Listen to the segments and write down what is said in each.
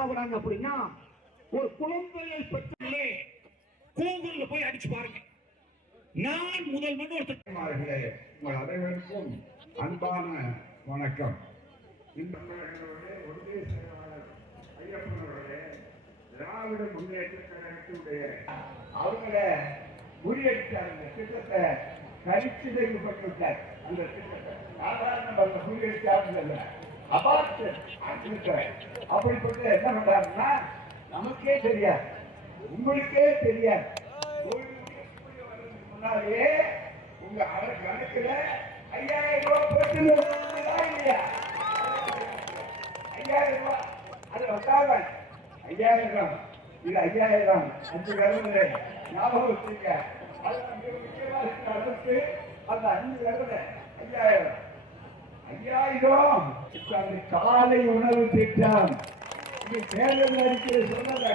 சாகுறாங்க அப்படின்னா ஒரு குழந்தையை பெற்றே கூகுள்ல போய் அடிச்சு பாருங்க. நான் முதல்வன் ஒருத்தர். உங்கள் அனைவருக்கும் அன்பான வணக்கம். இந்த ஒன்றிய செயலாளர் ஐயப்பனுடைய திராவிட முன்னேற்ற கழகத்தினுடைய அவங்கள முறியடிச்சாங்க திட்டத்தை கருச்சிதைவு பண்ணிவிட்டார். அந்த திட்டத்தை சாதாரண முறியடிச்சாங்க அப்படிப்பட்ட என்ன பண்றாருன்னா நமக்கே தெரியாது, உங்களுக்கே தெரியாது. முன்னாலே உங்க கணக்குல 5000 ரூபாய் போட்டு இல்லையா? 5000 ரூபாய் அது வந்தாங்க 5000 இது 5000 5 கடவுளே ஞாபகம் வச்சுங்க. அது முக்கியமாக அந்த 5 கடவுளை 5000 காலை உணவு திட்டம் தேர்தல் அறிக்கையை சொன்னதை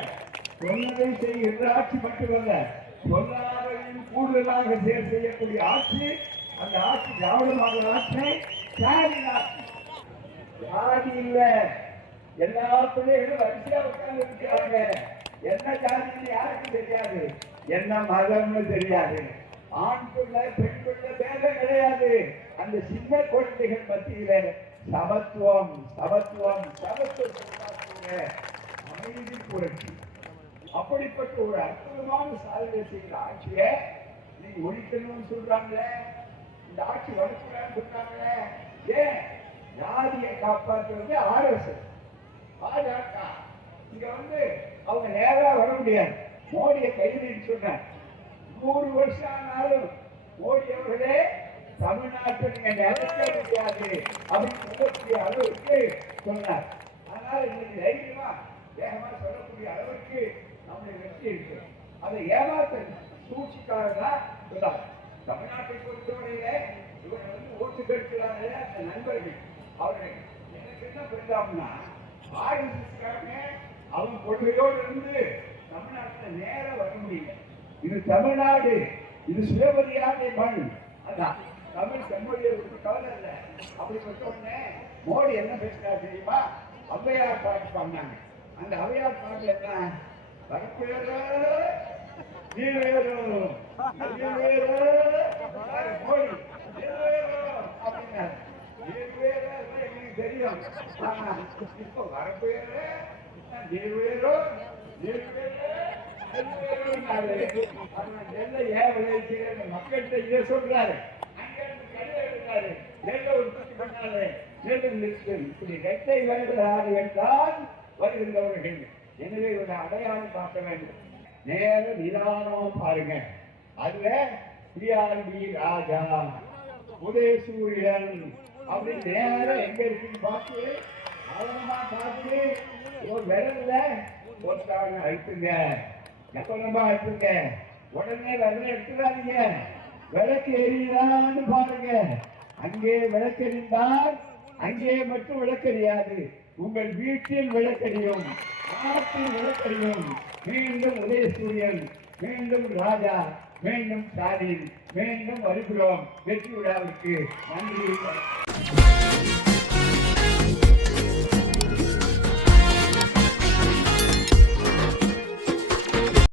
செய்கின்ற ஆட்சி மட்டுமல்ல, சொல்லாதையும் கூடுதலாக செய்யக்கூடிய ஆட்சி. அந்த ஆட்சி திராவிடமான ஆட்சி, ஸ்டாலின் ஆட்சி. ஜாதி இல்ல, எல்லா பிள்ளைகளும் வரிசையா உட்கார்ந்து இருக்கிறாங்க. என்ன ஜாதின்னு யாருக்கும் தெரியாது, என்ன மதம்னு தெரியாது. ஆண் பிள்ளை பெண் பிள்ளை பேதம் கிடையாது. அந்த சின்ன குழந்தைகள் மத்தியில சமத்துவம் சமத்துவம் சமத்துவம் அமைதி புரட்சி. அப்படிப்பட்ட ஒரு அற்புதமான சாதனை செய்கிற ஆட்சியை நீங்க ஒழிக்கணும்னு சொல்றாங்களே, இந்த ஆட்சி வளர்க்கிறான்னு சொல்றாங்களே. ஏன் ஜாதியை காப்பாற்றுறது RSS பாஜக. இங்க அவங்க நேரா வர முடியாது. மோடியை கைது சொன்னார். 100 வருஷம் ஆனாலும் மோடி அவர்களே தமிழ்நாட்டை நீங்க நினைக்க முடியாது அப்படின்னு சொல்லக்கூடிய அளவுக்கு சொன்னார். அதனால இன்னைக்கு தைரியமா வேகமா சொல்லக்கூடிய அளவுக்கு நம்முடைய வெற்றி இருக்கு. அதை ஏமாற்ற சூழ்ச்சிக்காரதான் சொன்னார். தமிழ்நாட்டை பொறுத்தவரையில இவங்க ஓட்டு கேட்கிறாங்க அந்த நண்பர்கள். அவர்கள் எனக்கு என்ன புரிந்தாங்கன்னா RSSகாரங்க அவங்க கொள்கையோடு இருந்து தமிழ்நாட்டில் நேரம் வர முடியல. இது தமிழ்நாடு, இது சுயமரியாதை மண். அதான் தமிழ் செம்மொழியை கவலை இல்லை. அப்படிப்பட்ட உடனே மோடி என்ன பேசினார் தெரியுமா? ஔவையார் பாட்டு பாடினாங்க. அந்த ஔவையார் பாட்டு என்ன? வரப்பேரோ மோடி அப்படின்னாரு. எங்களுக்கு தெரியும். இப்போ வரப்பேரோ மக்கள்கிட்ட இதை சொல்றாரு. இரட்டை வேலைகளாக என்றால் வருகின்றவர்கள். எனவே ஒரு அடையாளம் பார்க்க வேண்டும். நேர நிதானம் பாருங்க. அதுல பிஆர்பி ராஜா உதயசூரியன் அப்படின்னு நேரம் எங்க இருக்குன்னு பார்த்து கவனமா பார்த்து ஒரு விரல்ல ஒருத்தாங்க அழுத்துங்க, கவனமா அழுத்துங்க. உடனே விரல எடுத்துடாதீங்க. விளக்கு எரியுதான்னு பாருங்க. அங்கே விளக்கெறிந்தால் அங்கே மட்டும் விளக்கெறியாது, உங்கள் வீட்டில் விளக்கெறியும், நாட்டில் விளக்கெறியும். மீண்டும் உதயசூரியன், மீண்டும் ராஜா, மீண்டும் ஸ்டாலின், மீண்டும் வருகிறோம் வெற்றி விழாவிற்கு. நன்றி.